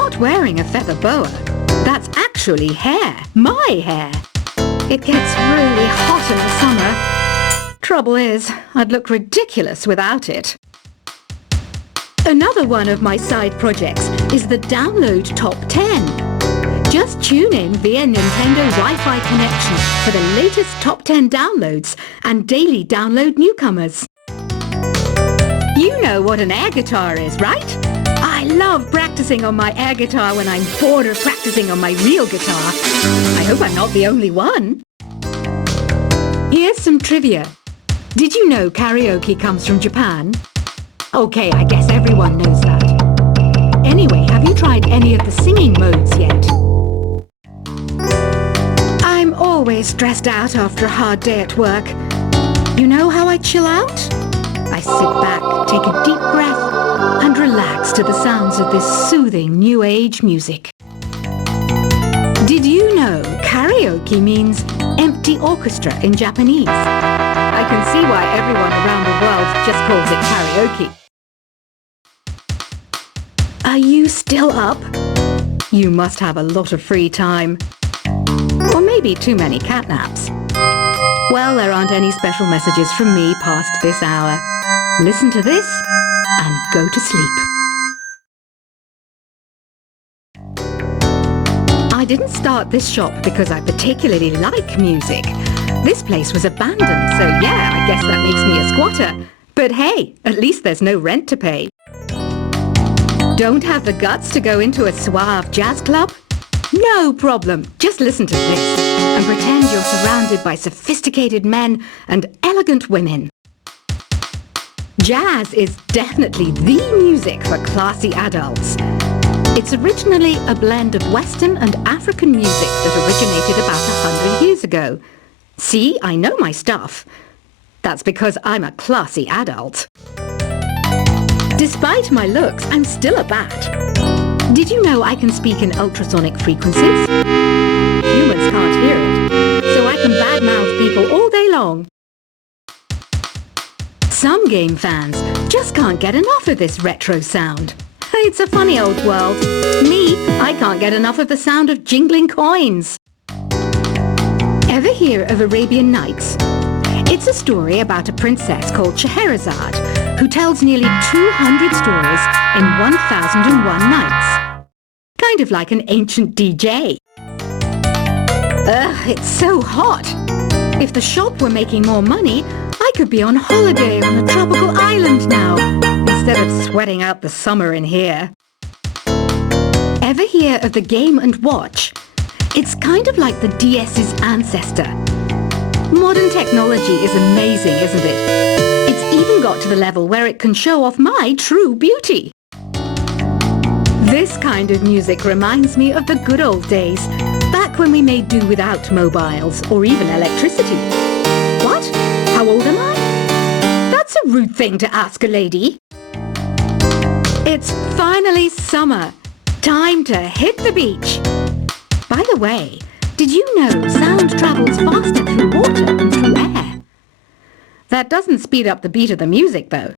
not wearing a feather boa. That's actually hair. My hair. It gets really hot in the summer. Trouble is, I'd look ridiculous without it. Another one of my side projects is the Download Top 10. Just tune in via Nintendo Wi-Fi connection for the latest Top 10 downloads and daily download newcomers. You know what an air guitar is, right? I love practicing on my air guitar when I'm bored of practicing on my real guitar. I hope I'm not the only one. Here's some trivia. Did you know karaoke comes from Japan? Okay, I guess everyone knows that. Anyway, have you tried any of the singing modes yet? I'm always stressed out after a hard day at work. You know how I chill out? I sit back, take a deep breath, and relax to the sounds of this soothing new age music. Did you know karaoke means empty orchestra in Japanese? I can see why everyone around the world just calls it karaoke. Are you still up? You must have a lot of free time. Or maybe too many catnaps. Well, there aren't any special messages from me past this hour. Listen to this and go to sleep. I didn't start this shop because I particularly like music. This place was abandoned, so yeah, I guess that makes me a squatter. But hey, at least there's no rent to pay. Don't have the guts to go into a suave jazz club? No problem. Just listen to this and pretend you're surrounded by sophisticated men and elegant women. Jazz is definitely the music for classy adults. It's originally a blend of Western and African music that originated about 100 years ago. See, I know my stuff. That's because I'm a classy adult. Despite my looks, I'm still a bat. Did you know I can speak in ultrasonic frequencies? Humans can't hear it, so I can badmouth people all day long. Some game fans just can't get enough of this retro sound. It's a funny old world. Me, I can't get enough of the sound of jingling coins. Ever hear of Arabian Nights? It's a story about a princess called Scheherazade who tells nearly 200 stories in 1001 nights. Kind of like an ancient DJ. Ugh, it's so hot. If the shop were making more money, I could be on holiday on a tropical island now, instead of sweating out the summer in here. Ever hear of the Game & Watch? It's kind of like the DS's ancestor. Modern technology is amazing, isn't it? It's even got to the level where it can show off my true beauty. This kind of music reminds me of the good old days, back when we made do without mobiles or even electricity. What? How old am I? That's a rude thing to ask a lady. It's finally summer. Time to hit the beach. By the way, did you know sound travels faster through water than through air? That doesn't speed up the beat of the music, though.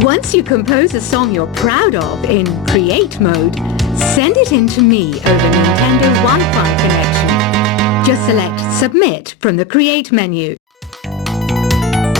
Once you compose a song you're proud of in Create mode, send it in to me over Nintendo Wi-Fi connection. Just select Submit from the Create menu.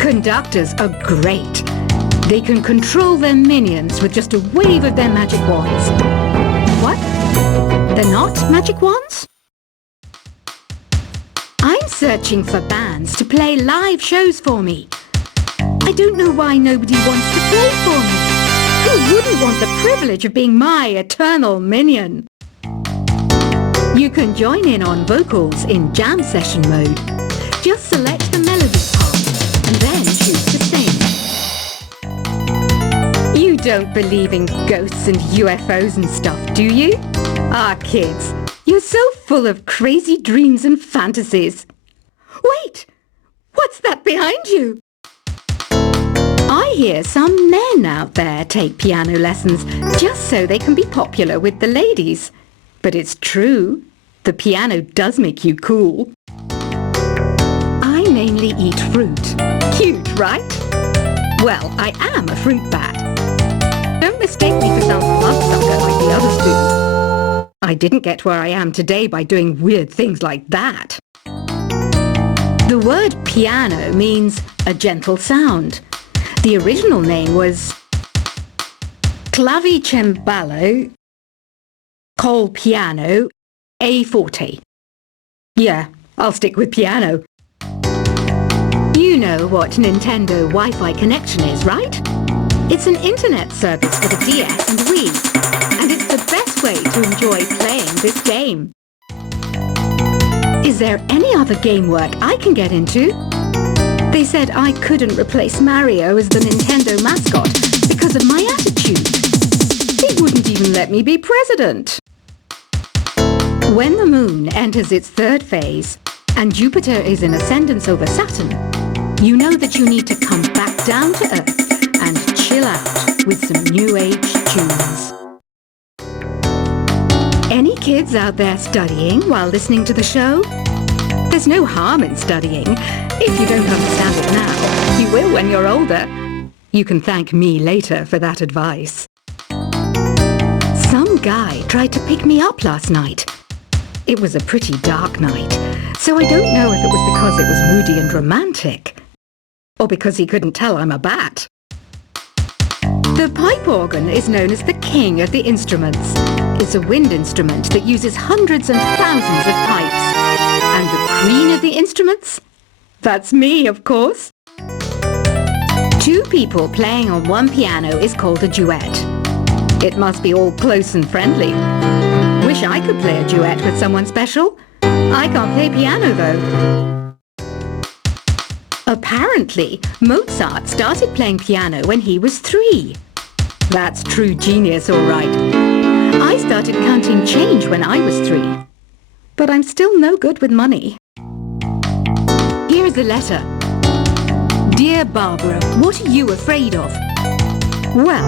Conductors are great. They can control their minions with just a wave of their magic wands. What? They're not magic wands? I'm searching for bands to play live shows for me. I don't know why nobody wants to play for me. Who wouldn't want the privilege of being my eternal minion? You can join in on vocals in jam session mode. Just select the melody part and then choose to sing. You don't believe in ghosts and UFOs and stuff, do you? Ah, kids, you're so full of crazy dreams and fantasies. Wait! What's that behind you? I hear some men out there take piano lessons just so they can be popular with the ladies. But it's true. The piano does make you cool. I mainly eat fruit. Cute, right? Well, I am a fruit bat. Don't mistake me for some bloodsucker like the I didn't get where I am today by doing weird things like that. The word piano means a gentle sound. The original name was clavicembalo col piano a forte. Yeah, I'll stick with piano. You know what Nintendo Wi-Fi connection is, right? It's an internet service for the DS and Wii, and it's the best way to enjoy playing this game. Is there any other game work I can get into? They said I couldn't replace Mario as the Nintendo mascot because of my attitude. They wouldn't even let me be president. When the moon enters its third phase and Jupiter is in ascendance over Saturn, you know that you need to come back down to Earth and chill out with some new age tunes. Any kids out there studying while listening to the show? There's no harm in studying. If you don't understand it now, you will when you're older. You can thank me later for that advice. Some guy tried to pick me up last night. It was a pretty dark night, so I don't know if it was because it was moody and romantic, or because he couldn't tell I'm a bat. The pipe organ is known as the king of the instruments. It's a wind instrument that uses hundreds and thousands of pipes. And the queen of the instruments? That's me, of course. Two people playing on one piano is called a duet. It must be all close and friendly. Wish I could play a duet with someone special. I can't play piano, though. Apparently, Mozart started playing piano when he was 3. That's true genius, all right. I started counting change when I was 3. But I'm still no good with money. Here's a letter. Dear Barbara, what are you afraid of? Well,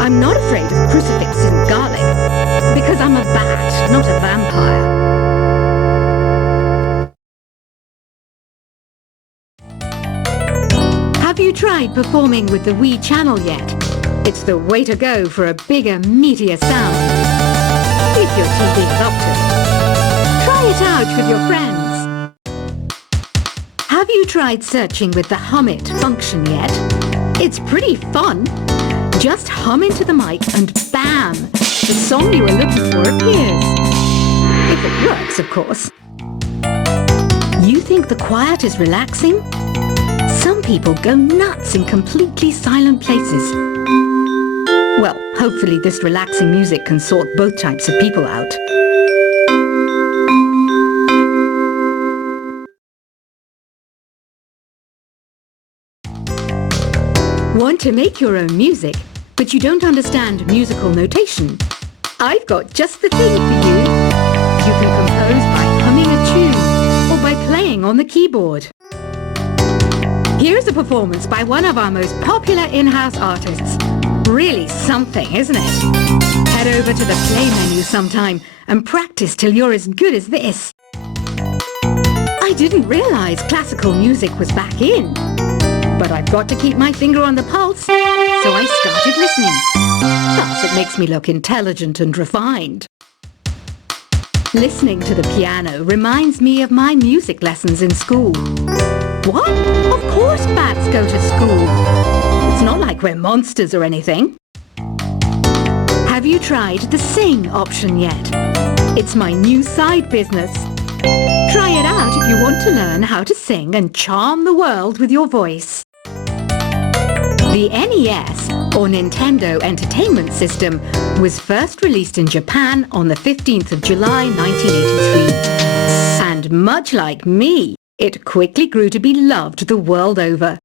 I'm not afraid of crucifixes and garlic, because I'm a bat, not a vampire. Have you tried performing with the Wii channel yet? It's the way to go for a bigger, meatier sound. If your TV is up to it. Try it out with your friends. Have you tried searching with the hum it function yet? It's pretty fun. Just hum into the mic and bam! The song you were looking for appears. If it works, of course. You think the quiet is relaxing? Some people go nuts in completely silent places. Well, hopefully this relaxing music can sort both types of people out. Want to make your own music, but you don't understand musical notation? I've got just the thing for you. You can compose by humming a tune or by playing on the keyboard. Here's a performance by one of our most popular in-house artists. Really something, isn't it? Head over to the play menu sometime and practice till you're as good as this. I didn't realize classical music was back in. But I've got to keep my finger on the pulse, so I started listening. Thus, it makes me look intelligent and refined. Listening to the piano reminds me of my music lessons in school. What? Of course bats go to school. It's not like we're monsters or anything. Have you tried the sing option yet? It's my new side business. Try it out if you want to learn how to sing and charm the world with your voice. The NES, or Nintendo Entertainment System, was first released in Japan on the 15th of July 1983. And much like me, it quickly grew to be loved the world over.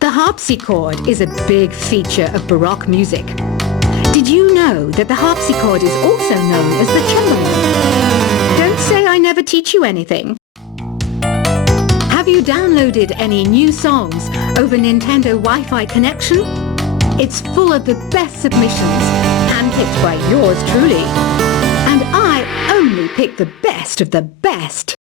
The harpsichord is a big feature of Baroque music. Did you know that the harpsichord is also known as the cembalo? Don't say I never teach you anything. Have you downloaded any new songs over Nintendo Wi-Fi connection? It's full of the best submissions, handpicked by yours truly. And I only pick the best of the best.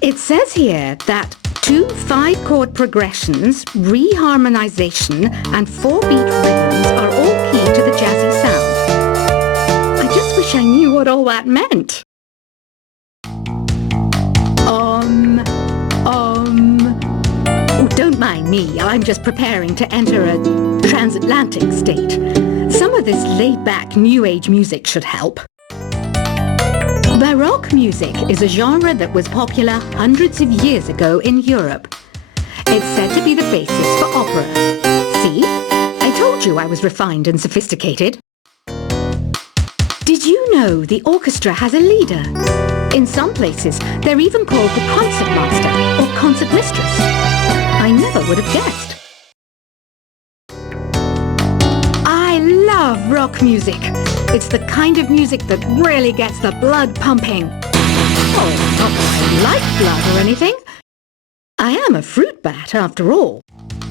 It says here that 2 5-chord progressions, reharmonization, and 4-beat rhythms are all key to the jazzy sound. wish I knew what all that meant. Oh, don't mind me. I'm just preparing to enter a transatlantic state. Some of this laid-back New Age music should help. Baroque music is a genre that was popular hundreds of years ago in Europe. It's said to be the basis for opera. See? I told you I was refined and sophisticated. Did you know the orchestra has a leader? In some places, they're even called the concertmaster or concertmistress. I never would have guessed. I love rock music. It's the kind of music that really gets the blood pumping. Oh, not that I like blood or anything. I am a fruit bat, after all.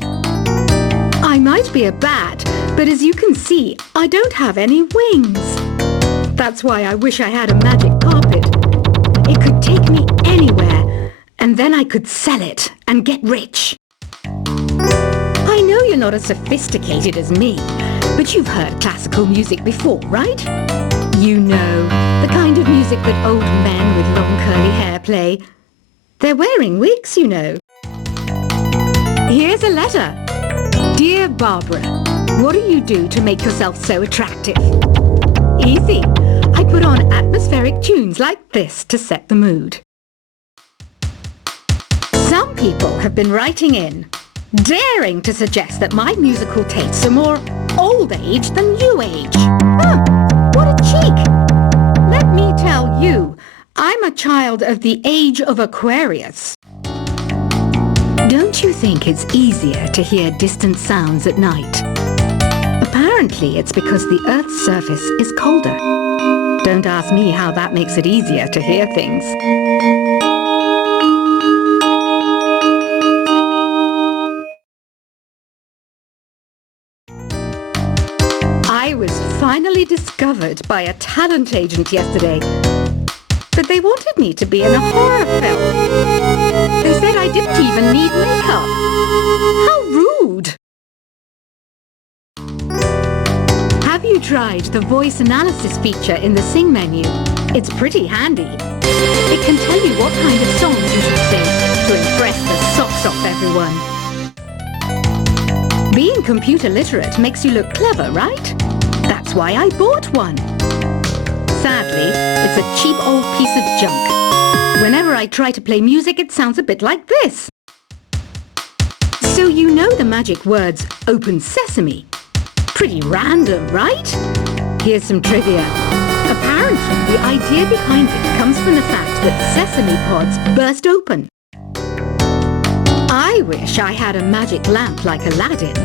I might be a bat, but as you can see, I don't have any wings. That's why I wish I had a magic carpet. It could take me anywhere, and then I could sell it and get rich. I know you're not as sophisticated as me, but you've heard classical music before, right? You know, the kind of music that old men with long curly hair play. They're wearing wigs, you know. Here's a letter. Dear Barbara, what do you do to make yourself so attractive? Easy. I put on atmospheric tunes like this to set the mood. Some people have been writing in, daring to suggest that my musical tastes are more old age than new age. Huh, what a cheek! Let me tell you, I'm a child of the age of Aquarius. Don't you think it's easier to hear distant sounds at night? Apparently it's because the Earth's surface is colder. Don't ask me how that makes it easier to hear things. I was finally discovered by a talent agent yesterday. But they wanted me to be in a horror film. They said I didn't even need makeup. How rude! Have you tried the voice analysis feature in the Sing menu? It's pretty handy. It can tell you what kind of songs you should sing to impress the socks off everyone. Being computer literate makes you look clever, right? That's why I bought one. Sadly, it's a cheap old piece of junk. Whenever I try to play music, it sounds a bit like this. So you know the magic words, open sesame. Pretty random, right? Here's some trivia. Apparently, the idea behind it comes from the fact that sesame pods burst open. I wish I had a magic lamp like Aladdin,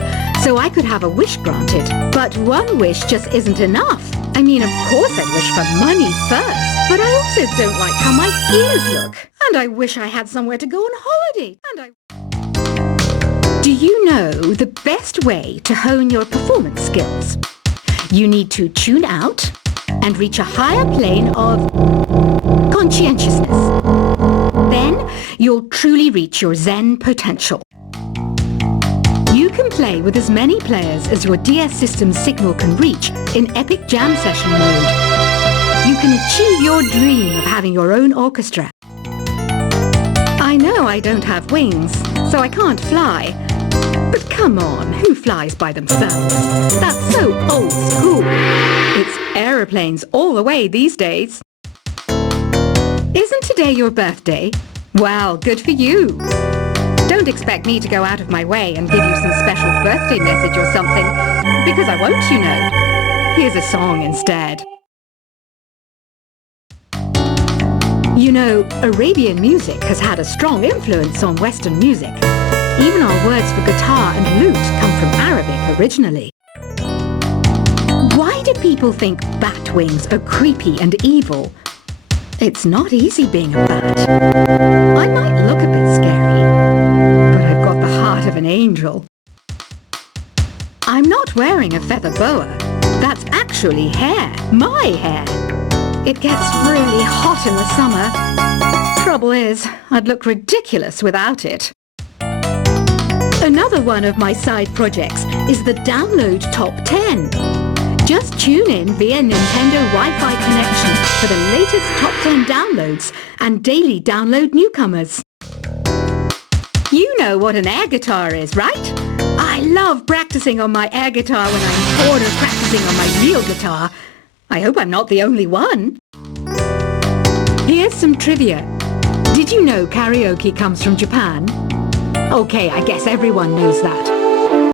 so I could have a wish granted. But one wish just isn't enough. I mean, of course I'd wish for money first, but I also don't like how my ears look. And I wish I had somewhere to go on holiday. Do you know the best way to hone your performance skills? You need to tune out and reach a higher plane of conscientiousness. Then you'll truly reach your Zen potential. You can play with as many players as your DS system's signal can reach in epic jam session mode. You can achieve your dream of having your own orchestra. I know I don't have wings, so I can't fly. But come on, who flies by themselves? That's so old school. It's aeroplanes all the way these days. Isn't today your birthday? Well, good for you. Don't expect me to go out of my way and give you some special birthday message or something, because I won't, you know. Here's a song instead. You know, Arabian music has had a strong influence on Western music. Even our words for guitar and lute come from Arabic originally. Why do people think bat wings are creepy and evil? It's not easy being a bat. I might look a bit scary, but I've got the heart of an angel. I'm not wearing a feather boa. That's actually hair, my hair. It gets really hot in the summer. Trouble is, I'd look ridiculous without it. Another one of my side projects is the Download Top 10. Just tune in via Nintendo Wi-Fi connection for the latest top 10 downloads and daily download newcomers. You know what an air guitar is, right? I love practicing on my air guitar when I'm bored of practicing on my real guitar. I hope I'm not the only one. Here's some trivia. Did you know karaoke comes from Japan? Okay, I guess everyone knows that.